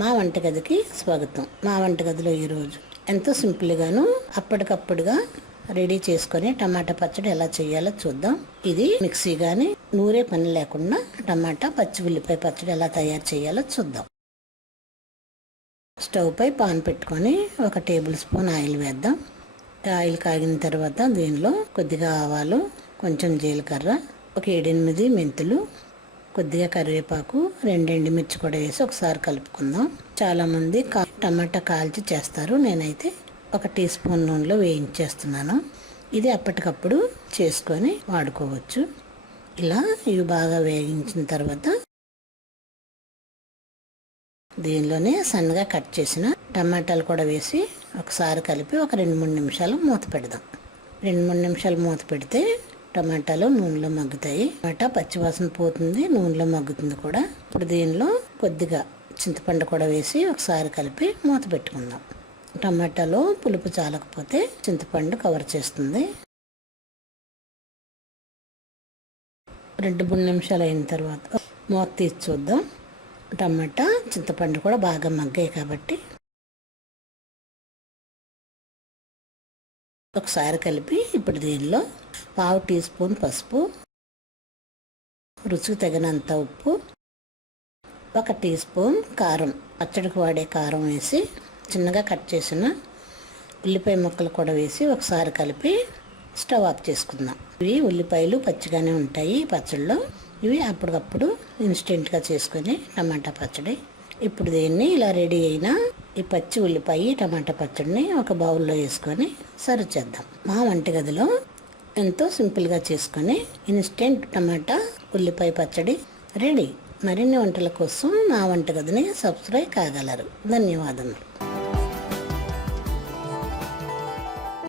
మా వంటగదికి స్వాగతం. మా వంటగదిలో ఈరోజు ఎంతో సింపుల్గాను అప్పటికప్పుడుగా రెడీ చేసుకొని టమాటా పచ్చడి ఎలా చేయాలో చూద్దాం. ఇది మిక్సీ కానీ నూరే పని లేకుండా టమాటా పచ్చి ఉల్లిపాయ పచ్చడి ఎలా తయారు చేయాలో చూద్దాం. స్టవ్ పై పాన్ పెట్టుకొని 1 టేబుల్ స్పూన్ ఆయిల్ వేద్దాం. ఆయిల్ కాగిన తర్వాత దీనిలో కొద్దిగా ఆవాలు, కొంచెం జీలకర్ర, 7-8 మెంతులు, కొద్దిగా కరివేపాకు, 2 ఎండుమిర్చి కూడా వేసి ఒకసారి కలుపుకుందాం. చాలామంది టమాటా కాల్చి చేస్తారు. నేనైతే 1 టీ స్పూన్ నూనెలో వేయించేస్తున్నాను. ఇది అప్పటికప్పుడు చేసుకొని వాడుకోవచ్చు. ఇలా ఇవి బాగా వేయించిన తర్వాత దీనిలోనే సన్నగా కట్ చేసిన టమాటాలు కూడా వేసి ఒకసారి కలిపి 2-3 నిమిషాలు మూత పెడదాం. 2-3 నిమిషాలు మూత పెడితే టమాటాలు నూనెలో మగ్గుతాయి. టమాటా పచ్చివాసన పోతుంది, నూనెలో మగ్గుతుంది కూడా. ఇప్పుడు దీనిలో కొద్దిగా చింతపండు కూడా వేసి ఒకసారి కలిపి మూత పెట్టుకుందాం. టమాటాలో పులుపు చాలకపోతే చింతపండు కవర్ చేస్తుంది. 2-3 నిమిషాలు అయిన తర్వాత మూత తీసి చూద్దాం. టమాటా చింతపండు కూడా బాగా మగ్గాయి కాబట్టి ఒకసారి కలిపి ఇప్పుడు దీనిలో 1/2 టీ స్పూన్ పసుపు, రుచికి తగినంత ఉప్పు, 1 టీ స్పూన్ కారం, పచ్చడికి వాడే కారం వేసి చిన్నగా కట్ చేసిన ఉల్లిపాయ ముక్కలు కూడా వేసి ఒకసారి కలిపి స్టవ్ ఆఫ్ చేసుకుందాం. ఇవి ఉల్లిపాయలు పచ్చిగానే ఉంటాయి పచ్చడిలో. ఇవి అప్పటికప్పుడు ఇన్స్టెంట్గా చేసుకొని టమాటా పచ్చడి. ఇప్పుడు దీన్ని ఇలా రెడీ అయిన ఈ పచ్చి ఉల్లిపాయ టమాటా పచ్చడిని ఒక బౌల్లో వేసుకొని సర్వ్ చేద్దాం. మా వంటగదిలో ఎంతో సింపుల్గా చేసుకొని ఇన్స్టెంట్ టమాటా ఉల్లిపాయ పచ్చడి రెడీ. మరిన్ని వంటల కోసం మా వంటగదిని సబ్స్క్రైబ్ కాగలరు. ధన్యవాదములు.